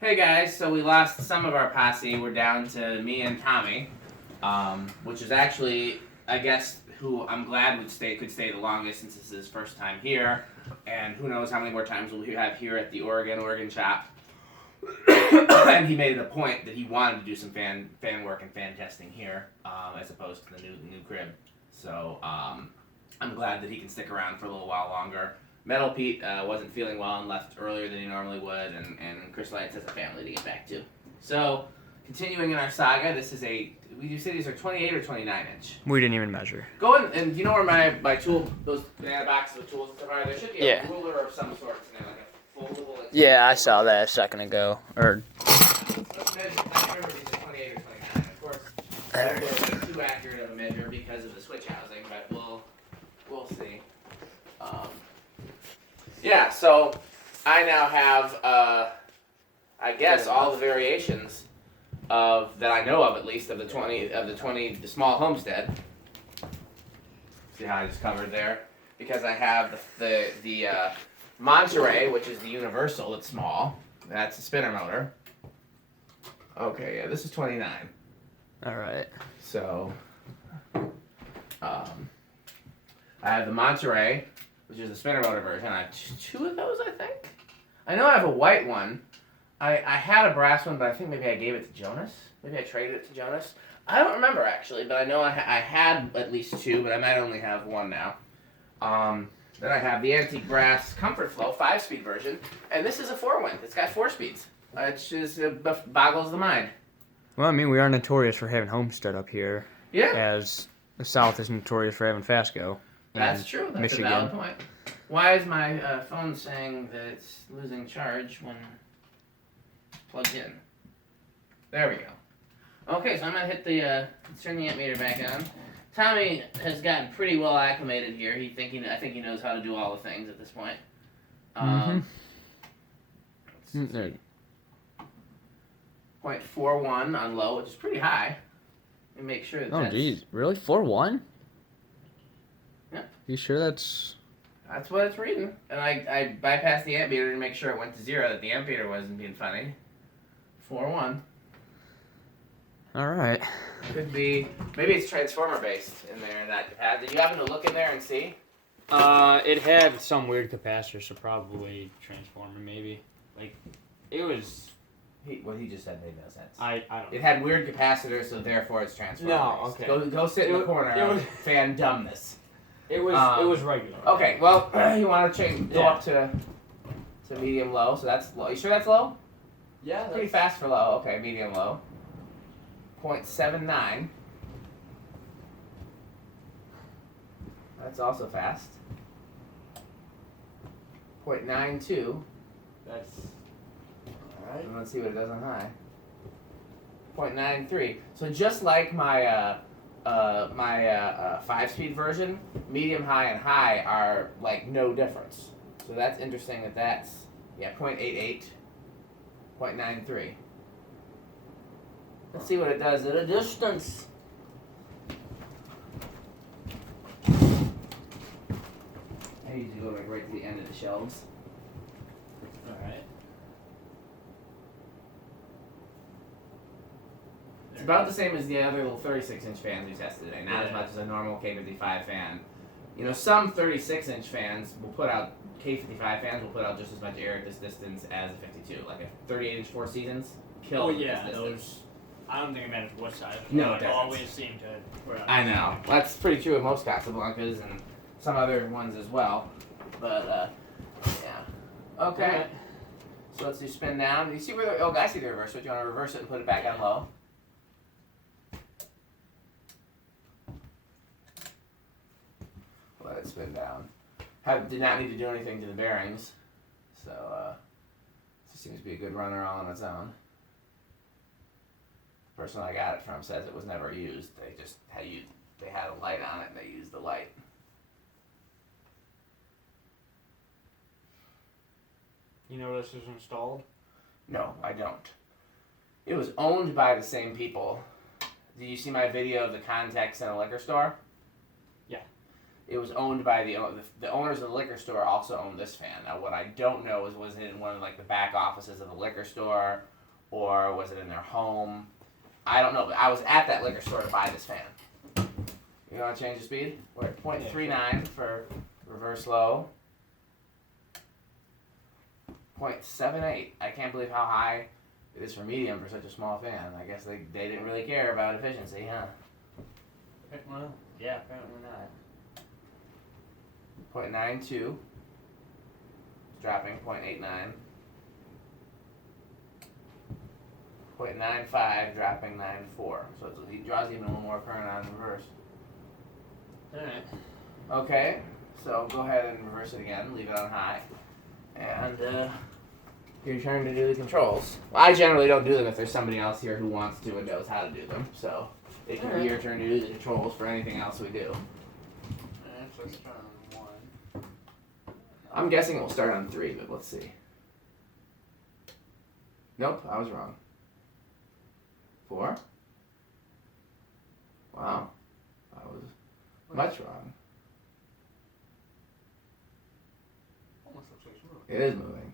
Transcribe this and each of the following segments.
Hey guys, so we lost some of our posse. We're down to me and Tommy, which is actually, I guess, who I'm glad could stay the longest since this is his first time here, and who knows how many more times we'll have here at the Oregon Shop. And he made it a point that he wanted to do some fan work and fan testing here, as opposed to the new crib. So I'm glad that he can stick around for a little while longer. Metal Pete wasn't feeling well and left earlier than he normally would, and Chris Lights has a family to get back to. So, continuing in our saga, this is you say these are 28 or 29 inch? We didn't even measure. Go in, and you know where my tool, those banana boxes with tools and stuff are? There should be a ruler of some sort in there, like a foldable. Yeah, I saw that a second ago. Or. Let's measure. I remember these are 28 or 29. Of course, they're too accurate of a measure because of the switch housing, but we'll see. Yeah, so I now have, I guess, all the variations of that I know of, at least, of the 20 the small Homestead. See how I just covered there? Because I have the Monterey, which is the universal. It's small. That's a spinner motor. Okay, yeah, this is 29. All right. So, I have the Monterey, which is the spinner motor version. I have two of those, I think. I know I have a white one. I had a brass one, but I think maybe I gave it to Jonas. Maybe I traded it to Jonas. I don't remember, actually, but I know I had at least two, but I might only have one now. Then I have the antique brass Comfort Flow 5-speed version, and this is a 4-wind. It's got 4 speeds. It boggles the mind. Well, I mean, we are notorious for having Homestead up here. Yeah. As the South is notorious for having Fasco. That's true. That's Michigan. a valid point. Why is my phone saying that it's losing charge when plugged in? There we go. Okay, so I'm gonna hit turn the amp meter back on. Tommy has gotten pretty well acclimated here. I think he knows how to do all the things at this point. There. 0.41 on low, which is pretty high. And make sure that. Oh, geez, really? 4.1? Yeah. You sure that's? That's what it's reading. And I bypassed the amp meter to make sure it went to 0, that the amp meter wasn't being funny. 4.1. All right. Could be, maybe it's transformer based in there. Did you happen to look in there and see? It had some weird capacitor, so probably transformer, maybe. Like, it was. What he just said made no sense. I don't. It had weird capacitors, so therefore it's transformer. No, based. okay. Go sit in the corner of fan dumbness. It was regular. Okay, well, you want to go up to medium low, so that's low. You sure that's low? Yeah. Pretty fast for low. Okay, medium low. 0.79. That's also fast. 0.92. That's alright. And let's see what it does on high. 0.93. So just like my 5-speed version, medium, high, and high are like no difference. So that's interesting that's 0.88, 0.93. Let's see what it does at a distance. I usually go like right to the end of the shelves. Alright. It's about the same as the other little 36-inch fans we tested today. Not as much as a normal K55 fan. You know, some 36-inch fans will put out, K55 fans will put out just as much air at this distance as a 52. Like a 38-inch Four Seasons kills this distance. Those. I don't think it matters what size. No, it They doesn't. always seem to put out. I know. That's pretty true of most Casablancas and some other ones as well. But, yeah. Okay. Alright. So let's do spin down. You see where I see the reverse switch. You want to reverse it and put it back on low. Let it spin down. Did not need to do anything to the bearings. So, it seems to be a good runner all on its own. The person I got it from says it was never used. They just had a light on it and they used the light. You know this is installed? No, I don't. It was owned by the same people. Did you see my video of the contacts in a liquor store? Yeah. It was owned by the owners of the liquor store also owned this fan. Now, what I don't know is was it in one of like the back offices of the liquor store, or was it in their home? I don't know, but I was at that liquor store to buy this fan. You want to change the speed? We're at 0.39 for reverse low. 0.78. I can't believe how high it is for medium for such a small fan. I guess they didn't really care about efficiency, huh? Well, yeah, apparently not. 0.92. Dropping 0.89. 0.95 dropping 9.4. So he draws even a little more current on reverse. Alright. Okay, so go ahead and reverse it again, leave it on high. And your turn to do the controls. Well, I generally don't do them if there's somebody else here who wants to and knows how to do them. So it can be your turn to do the controls for anything else we do. Alright, so let's start on 1. I'm guessing it will start on 3, but let's see. Nope, I was wrong. 4? Wow. I was much wrong. Almost looks like it's moving. It is moving.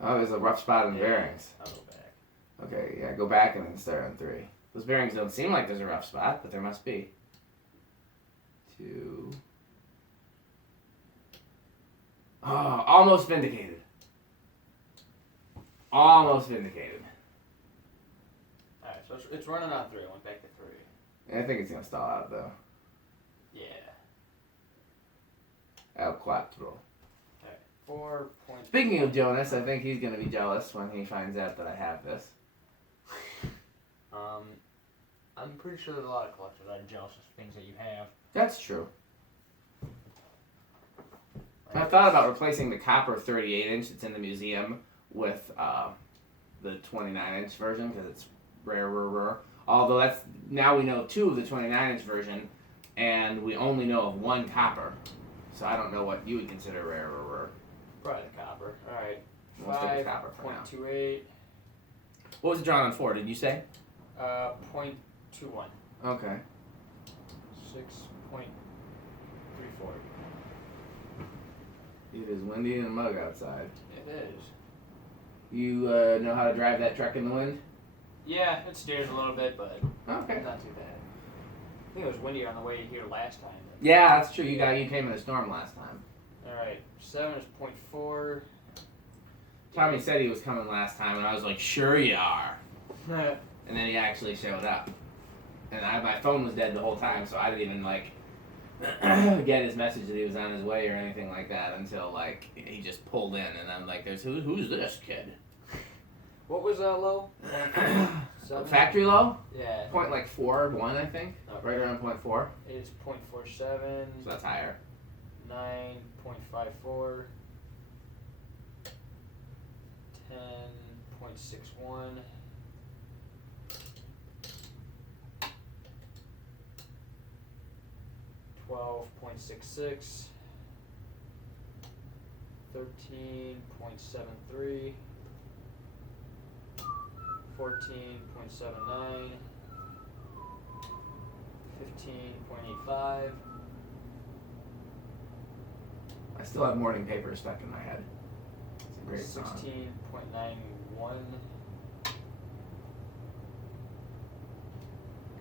Oh, there's a rough spot in the bearings. I'll go back. Okay, yeah, go back and then start on 3. Those bearings don't seem like there's a rough spot, but there must be. 2. Oh, almost vindicated. Almost vindicated. Alright, so it's running on 3. I went back to 3. I think it's gonna stall out though. Yeah. El Cuatro. Alright, 4 points. Speaking of Jonas, I think he's gonna be jealous when he finds out that I have this. I'm pretty sure there's a lot of collectors that are jealous of things that you have. That's true. I thought about replacing the copper 38-inch that's in the museum with the 29-inch version because it's rarer. Although that's now we know 2 of the 29-inch version, and we only know of 1 copper. So I don't know what you would consider rarer. Probably the copper. Alright. We'll stick with copper for now. 5.28. What was it drawn on 4? Did you say? 0.21. Okay. 6.34. It is windy and mug outside. It is. You know how to drive that truck in the wind? Yeah, it steers a little bit, but Okay. not too bad. I think it was windy on the way here last time. Yeah, that's true. You came in a storm last time. Alright, 7 is 0.4. Tommy said he was coming last time, and I was like, sure you are. And then he actually showed up. And my phone was dead the whole time, so I didn't even, like, get his message that he was on his way or anything like that until, like, he just pulled in. And I'm like, who's this kid? What was low? 7? Factory low? Yeah. 0.41, I think. Okay. Right around 0.4. It is 0.47. So that's higher. 9.54. 10.61. 12.66. 13.73. 14.79. 15.85. I still have morning paper stuck in my head. It's a great song. 16.91.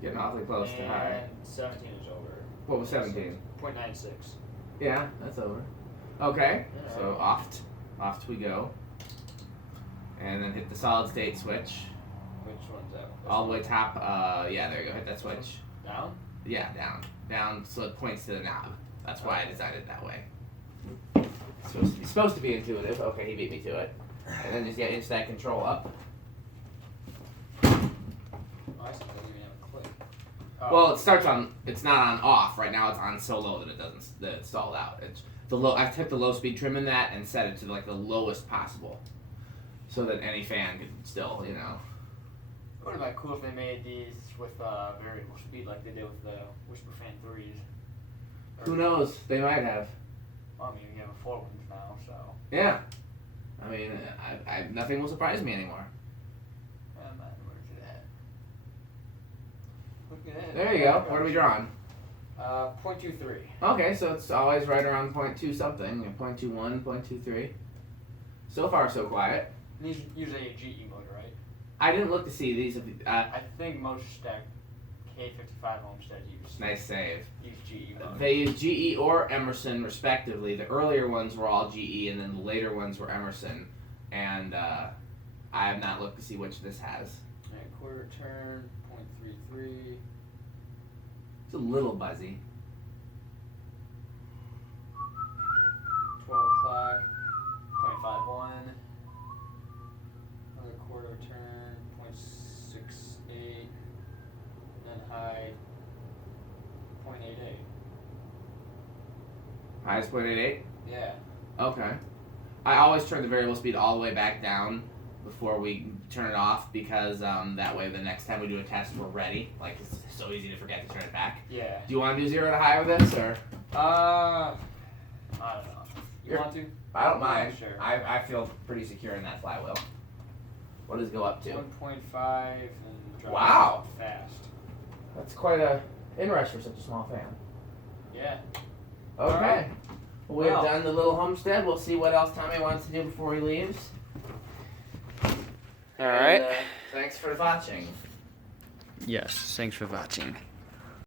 Getting awfully close to high. And 17 is over. What was 17? 0.96. Yeah, that's over. Okay, Yeah. so oft we go. And then hit the solid state switch. Which one's that? All the way top, yeah, there you go, hit that switch. Down? Yeah, down, so it points to the knob. That's why I designed it that way. Supposed to be intuitive. Okay, he beat me to it. And then just inch that control up. Oh, I still don't even have a click. Oh. Well, it starts on. It's not on off right now. It's on so low that it's stalled out. It's the low. I took the low speed trim in that and set it to like the lowest possible, so that any fan could still, It would have been cool if they made these with variable speed like they did with the Whisper Fan 3s. Who knows? They might have. Well, I mean, we have a 4 Winds now, so. Yeah. I mean, nothing will surprise me anymore. Where's it at? Look at that. There you go. What are we drawing? .23. Okay, so it's always right around 0.2 something, 0.21, 0.23. So far, so quiet. These usually a GE motor, right? I didn't look to see these. I think most stack K55 Homestead use Nice save. GE motor. They use GE or Emerson, respectively. The earlier ones were all GE, and then the later ones were Emerson. And I have not looked to see which this has. Alright, quarter turn, .33. It's a little buzzy. 12 o'clock, .51. Another quarter turn, .68. And high, .88. Highest 0.88? Yeah. Okay. I always turn the variable speed all the way back down before we turn it off because that way the next time we do a test we're ready. Like it's so easy to forget to turn it back. Yeah. Do you want to do 0 to high with this or? I don't know. You You're- want to? I don't mind. Sure. I feel pretty secure in that flywheel. What does it go up to? 1.5 and drop Wow. fast. That's quite a inrush for such a small fan. Yeah. Okay. Alright. We've Well. done the little homestead. We'll see what else Tommy wants to do before he leaves. All right. And, thanks for watching. Yes, thanks for watching.